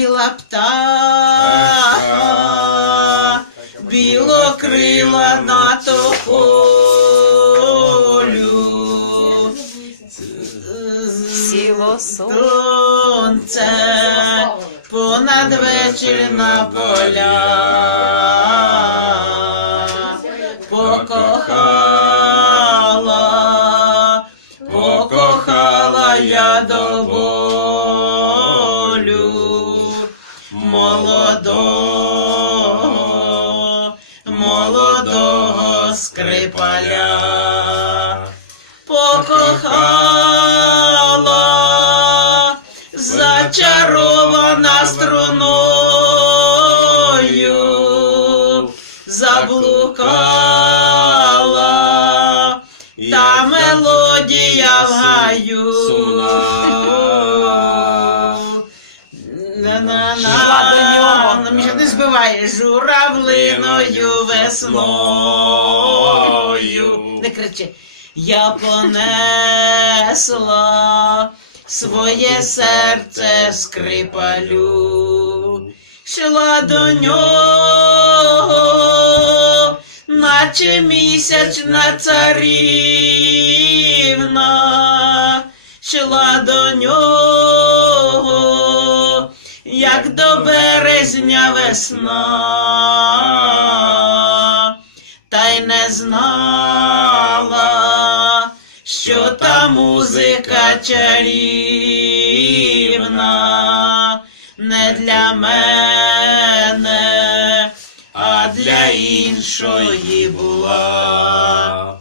Біла птаха, білокрила на тополю. Сіло сонце понад вечір на поля. Покохала, покохала я до скрипаля. Покохала, зачарована струною, заблукала, та мелодія в гаю. Йшла до нього. На мене не збиває журавлиною весною. Не кричи. Я понесла своє серце скрипалю, шла до нього, наче місячна царівна, шла до нього, як до березня весна, та й не знала, що та музика чарівна не для мене, а для іншої була.